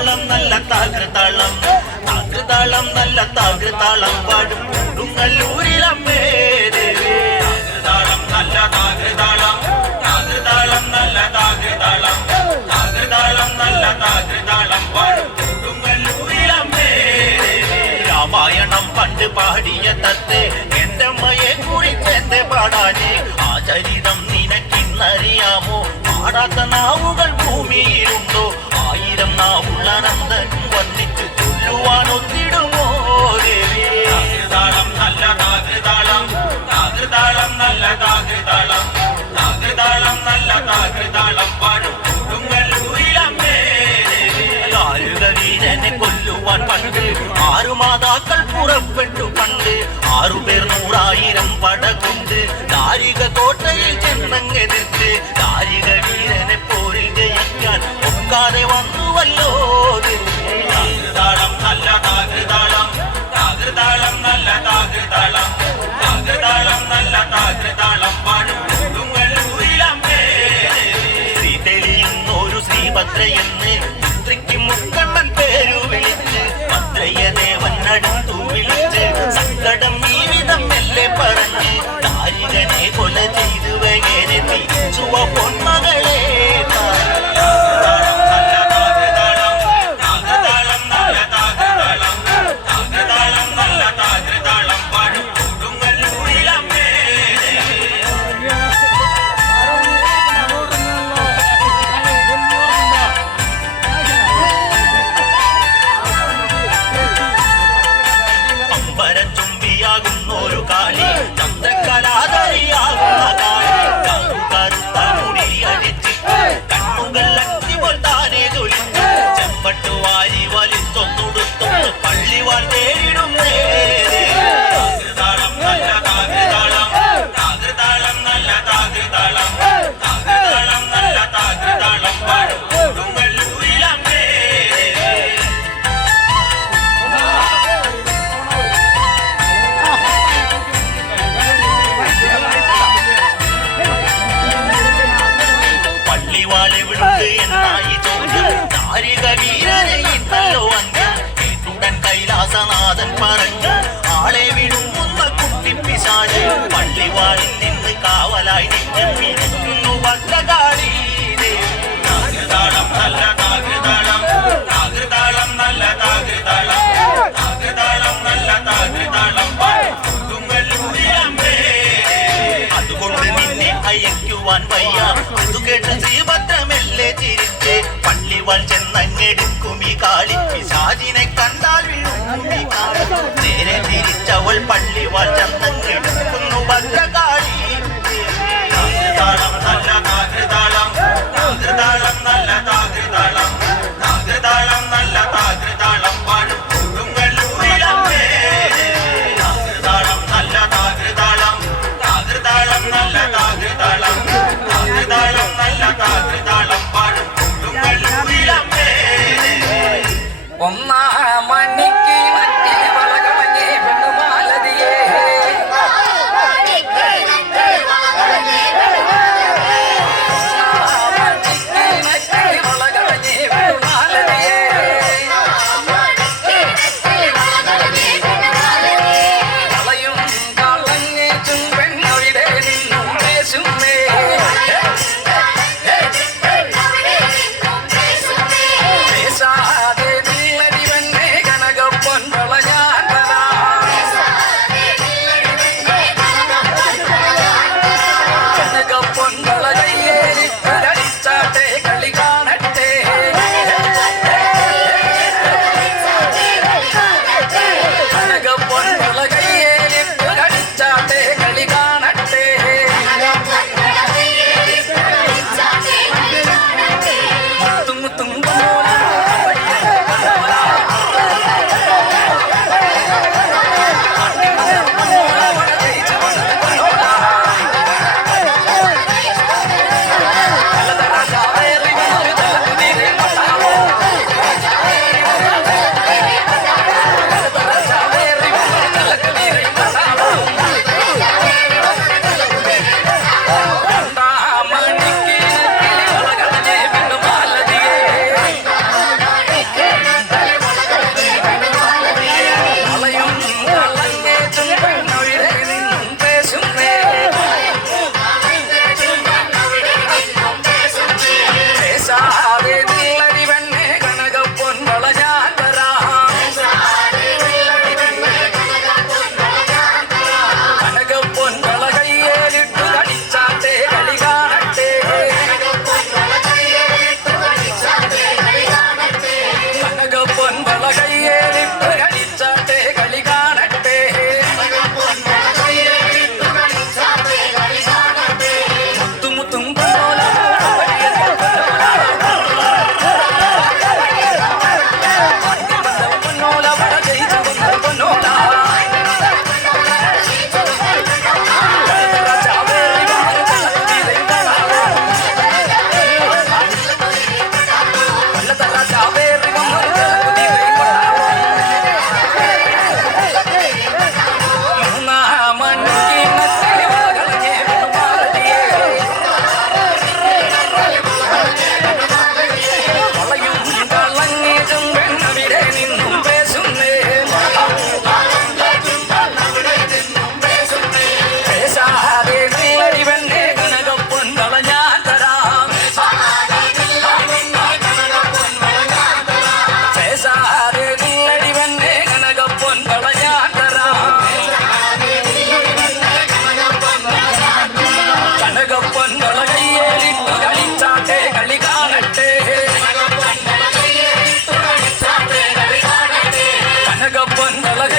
താകൃതാളം നല്ല താകൃതാളം താകൃതാളം നല്ല താകൃതാളം പാടും കൊടുങ്ങല്ലൂരിലമ്മേ ദേവി താകൃതാളം നല്ല താകൃതാളം താകൃതാളം നല്ല താകൃതാളം താകൃതാളം നല്ല താകൃതാളം പാടും കൊടുങ്ങല്ലൂരിലമ്മേ ദേവി രാമായണം പണ്ട് പാടിയ തത്തെ എന്റെ അമ്മയെ കുറിച്ച് എന്റെ പാടാന് ആ ചരിതം നിനക്കിന്നറിയാമോ പാടാത്ത നാവുകൾ ഭൂമിയിലുണ്ടോ ആയിരം നാവുള്ള നന്ദൻ വന്നിട്ട് ചൊല്ലുവാൻ ഒത്തിടുമോ ദേവി താകൃതാളം നല്ല താകൃതാളം താകൃതാളം നല്ല താകൃതാളം താകൃതാളം നല്ല താകൃതാളം പാടും കൊടുങ്ങല്ലൂരിലമ്മേ വീരനെ കൊല്ലുവാൻ പണ്ട് 6 മാതാക്കൾ പുറപ്പെട്ടു പണ്ട് 6 പേർ 100,000 പടകൊണ്ട് ദാരിക കോട്ടയിൽ ചെന്നങ്ങെതിർത്ത് ദാരിക വീരനെ പോരിൽ ജയിക്കാൻ ഒക്കാതെ വന്നുവല്ലോ താകൃതാളം നല്ല താകൃതാളം താകൃതാളം നല്ല താകൃതാളം താകൃതാളം നല്ല താകൃതാളം പാടും കൊടുങ്ങല്ലൂരിലമ്മേ ശ്രീ തെളിയുന്നൊരു ശ്രീഭദ്രയെന്ന് പുത്രിക്ക് മുക്കണ്ണൻ പേരു വിളിച്ച് ഭദ്രയദേവൻ അടുത്തു വിളിച്ച് സങ്കടം ഈ വിധം മെല്ലെ പറഞ്ഞ് ദാരികനെ കൊല ചെയ്തു വേഗനെ തിരിച്ചുവ പൊന്മകളെ പള്ളിവാൾ നേരിടും താകൃതാളം നല്ല താകൃതാളം താകൃതാളം നല്ല താകൃതാളം താകൃതാളം നല്ല താകൃതാളം പാടും കൊടുങ്ങല്ലൂരിലമ്മേ പള്ളിവാൾ എവിടുണ്ട് എന്നായി ചോദ്യം ദാരിക വീരനെ ഇന്നല്ലോ കൈലാസനാഥൻ പറഞ്ഞു ആളെ വിടുന്ന കുട്ടിപ്പിശാച് പള്ളിവാളിൽ നിന്ന് കാവലായി നിന്നു ഭദ്രകാളി താകൃതാളം നല്ല താകൃതാളം താകൃതാളം നല്ല താകൃതാളം താകൃതാളം നല്ല താകൃതാളം കൊടുങ്ങല്ലൂരിലമ്മേ അതുകൊണ്ട് നിന്നെ അയക്കുവാൻ വയ്യ അത് കേട്ട് ശ്രീഭദ്രമെല്ലെ ചിരിച്ച് പള്ളിവാൾ ചെന്നങ്ങെടുക്കും ഈ കാളി പിശാചിനെ കണ്ടാൽ നേരെ തിരിച്ചവൾ പള്ളിവാൾ ചെന്നങ്ങെടുക്കുന്നു ഭദ്രകാളി മംഗള